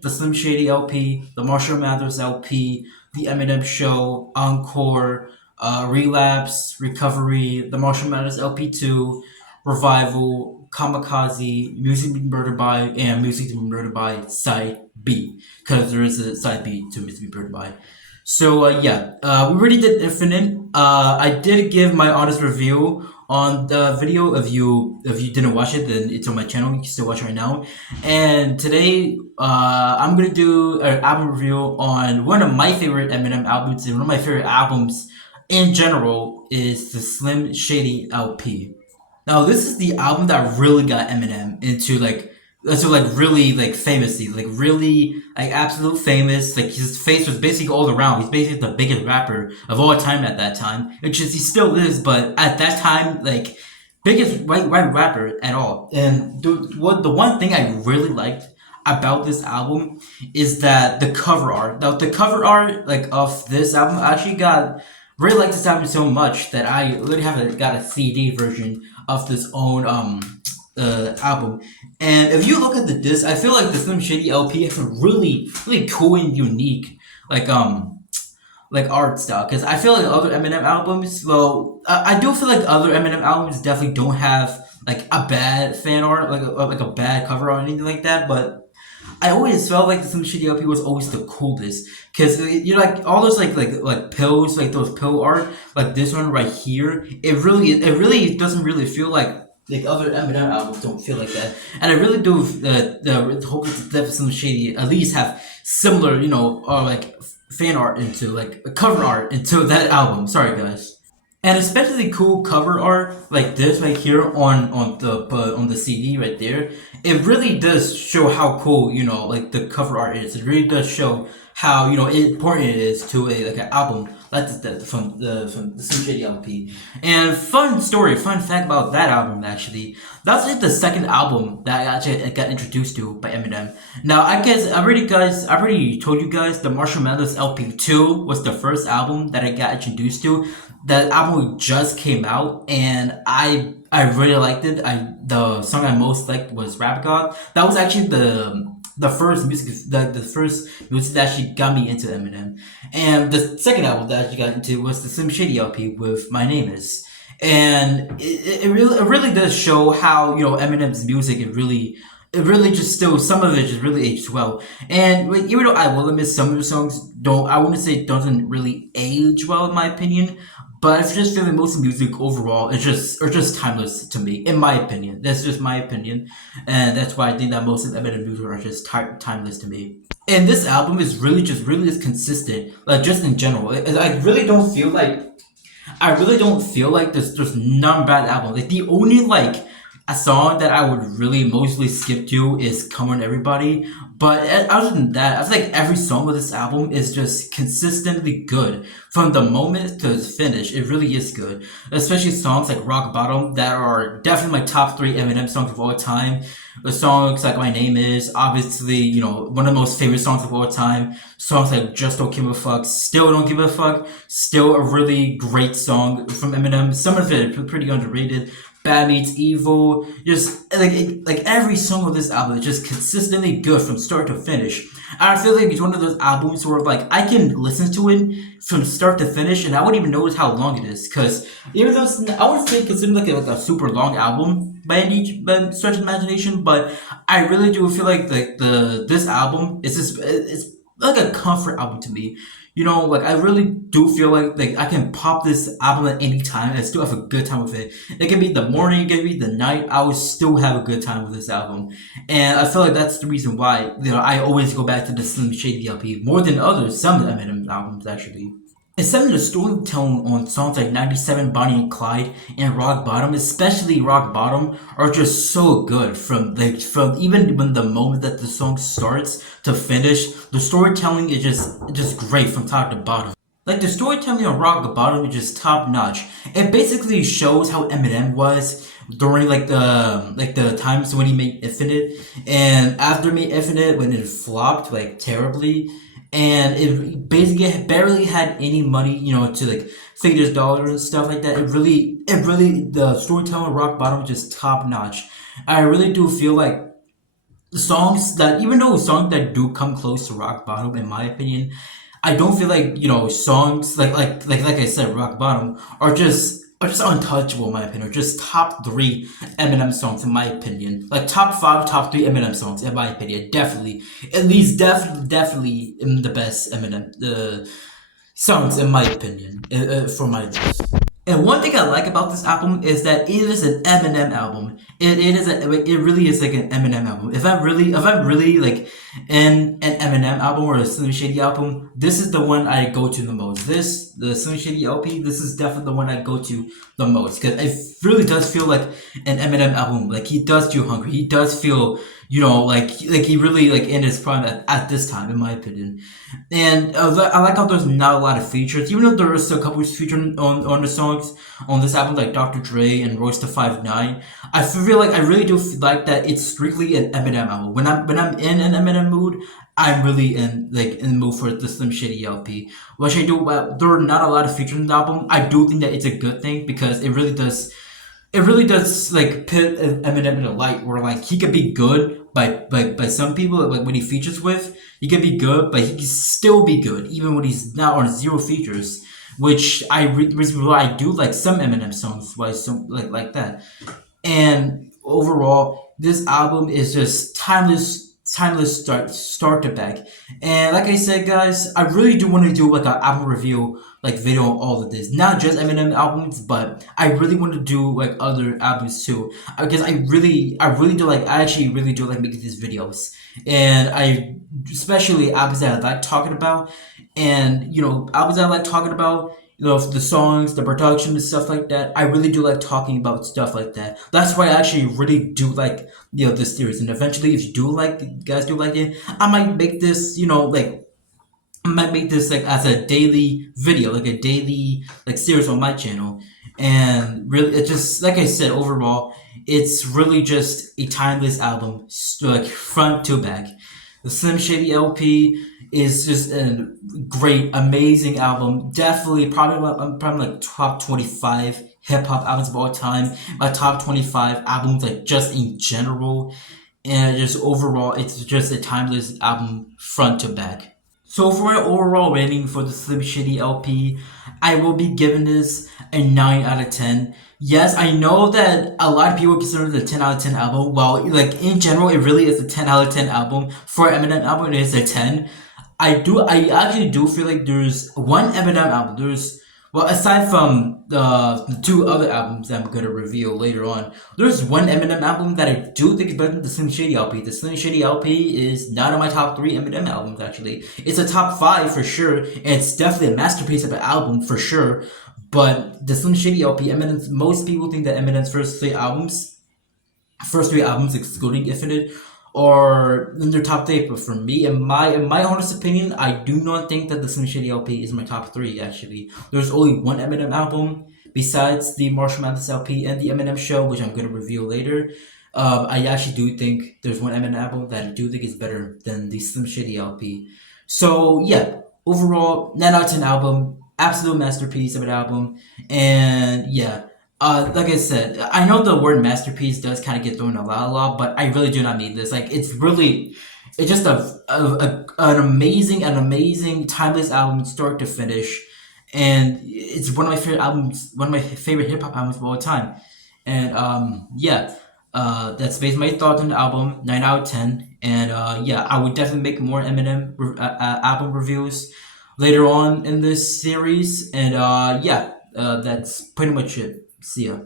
the Slim Shady LP, the Marshall Mathers LP, the Eminem Show, Encore, Relapse, Recovery, the Marshall Mathers LP 2, Revival, Kamikaze, Music to Be Murdered By, and Music to Be Murdered By Side B, because there is a Side B to Music to Be Murdered By. So we already did Infinite. I did give my honest review on the video. If you didn't watch it, then it's on my channel. You can still watch it right now. And today, I'm gonna do an album review on one of my favorite Eminem albums, and one of my favorite albums in general is the Slim Shady LP. Now, this is the album that really got Eminem into really like famously, like really like absolute famous. Like his face was basically all around. He's basically the biggest rapper of all time at that time, which is he still is, but at that time, like biggest white rapper at all. And the one thing I really liked about this album is that the cover art. Now the cover art like of this album I actually got really liked this album so much that I literally got a CD version of this own album. And if you look at the disc, I feel like the Slim Shady LP has a really cool and unique like art style. Because I feel like other Eminem albums, well, I do feel like other Eminem albums definitely don't have like a bad fan art, like a bad cover art or anything like that. But I always felt like the Slim Shady LP was always the coolest because you know, like all those like pills, like those pill art, like this one right here. It really doesn't really feel like other Eminem albums don't feel like that, and I really do hope that Slim Shady at least have similar, you know, or like fan art into like cover art into that album. Sorry guys. And especially cool cover art like this right here on the CD right there. It really does show how cool, you know, like the cover art is. It really does show how, you know, important it is to a like an album like from the Slim Shady LP. And fun fact about that album actually. That's like the second album that I got introduced to by Eminem. Now I guess I already told you guys the Marshall Mathers LP 2 was the first album that I got introduced to. That album just came out and I really liked it. The song I most liked was Rap God. That was actually the first music that actually got me into Eminem. And the second album that I actually got into was the Slim Shady LP with My Name Is. And it really does show how, you know, Eminem's music it really just still some of it just really aged well. And like, even though I will admit some of the songs don't, I wouldn't say it doesn't really age well in my opinion, but I just feel like most music overall is just timeless to me, in my opinion. That's just my opinion, and that's why I think that most of Eminem music are just timeless to me. And this album is really is consistent, like just in general. I really don't feel like there's none bad album. Like the only like a song that I would really mostly skip to is "Come On Everybody." But other than that, I feel like every song of this album is just consistently good from the moment to its finish. It really is good, especially songs like "Rock Bottom" that are definitely my top three Eminem songs of all time. The songs like "My Name Is," obviously, you know, one of the most favorite songs of all time. Songs like "Just Don't Give a Fuck," "Still Don't Give a Fuck," still a really great song from Eminem. Some of it is pretty underrated. Bad Meets Evil, just like every song of this album is just consistently good from start to finish. And I feel like it's one of those albums where like I can listen to it from start to finish and I wouldn't even notice how long it is. Because even though I wouldn't say considered like a super long album by stretch of imagination, but I really do feel like this album is just it's like a comfort album to me. You know, like I really do feel like I can pop this album at any time and still have a good time with it. It can be the morning, it can be the night. I would still have a good time with this album, and I feel like that's the reason why, you know, I always go back to the Slim Shady LP more than others. Some Eminem albums actually. And some of the storytelling on songs like 97, Bonnie and Clyde, and Rock Bottom, especially Rock Bottom, are just so good from even when the moment that the song starts to finish, the storytelling is just great from top to bottom. Like the storytelling on Rock Bottom is just top notch. It basically shows how Eminem was during like the times when he made Infinite and after made Infinite when it flopped like terribly, and it basically barely had any money, you know, to like fake his dollar and stuff like that. The storytelling of Rock Bottom is just top notch. I really do feel like songs that, even though songs that do come close to rock bottom, in my opinion, I don't feel like, songs like I said, rock bottom are just untouchable in my opinion, or just top three Eminem songs in my opinion, like top five, top three Eminem songs in my opinion, definitely, at least definitely in the best Eminem songs in my opinion, for my list. And one thing I like about this album is that it is an Eminem album. It really is like an Eminem album. If I'm really like in an Eminem album or a Slim Shady album, this is the one I go to the most. The Slim Shady LP, this is definitely the one I go to the most because it really does feel like an Eminem album. Like he does feel hungry. He does feel, like he really like in his prime at this time, in my opinion. And I like how there's not a lot of features, even though there is still a couple featured on the songs on this album, like Dr. Dre and Royce the 5'9". I feel like I really do like that it's strictly an Eminem album. When I'm in an Eminem mood, I'm really in the mood for the Slim Shady LP. Which I do. There are not a lot of features in the album. I do think that it's a good thing because it really does like put Eminem in a light where like he could be good by some people, like when he features with, he can be good, but he can still be good even when he's not on zero features, which reason why I do like some Eminem songs, why some like that. And overall, this album is just timeless start to back. And like I said, guys, I really do want to do like an album review like video on all of this, not just Eminem albums, but I really want to do like other albums too, because I actually really do like making these videos, and I especially albums that I like talking about, and albums that I like talking about, the songs, the production, and stuff like that. I really do like talking about stuff like that. That's why I actually really do like this series. And eventually, if you guys do like it, I might make this like as a daily video, like a daily like series on my channel. And really, it just like I said, overall, it's really just a timeless album, like front to back. The Slim Shady LP is just a great, amazing album. Definitely, probably like top 25 hip hop albums of all time. My top 25 albums, like just in general, and just overall, it's just a timeless album front to back. So for my overall rating for the Slim Shady LP, I will be giving this a 9 out of 10. Yes, I know that a lot of people consider it a 10 out of 10 album. Well, like in general, it really is a 10 out of 10 album. For Eminem album, it is a 10. I actually do feel like there's one Eminem album. Well, aside from the two other albums that I'm gonna reveal later on, there's one Eminem album that I do think is better than the Slim Shady LP. The Slim Shady LP is not in my top three Eminem albums, actually. It's a top five for sure, and it's definitely a masterpiece of an album for sure. But the Slim Shady LP, Eminem's, most people think that Eminem's first three albums excluding Infinite, or in their top three. But for me, in my honest opinion, I do not think that the Slim Shady LP is my top three. Actually, there's only one Eminem album besides the Marshall Mathers LP and the Eminem Show, which I'm gonna reveal later. I actually do think there's one Eminem album that I do think is better than the Slim Shady LP. So yeah, overall, 9 out of 10 album, absolute masterpiece of an album, and yeah, like I said, I know the word masterpiece does kind of get thrown a lot, but I really do not mean this. Like, it's just an amazing, timeless album, start to finish, and it's one of my favorite albums, one of my favorite hip hop albums of all time. And yeah, that's based my thoughts on the album, 9 out of 10. And yeah, I would definitely make more Eminem album reviews later on in this series. And yeah, that's pretty much it. See ya.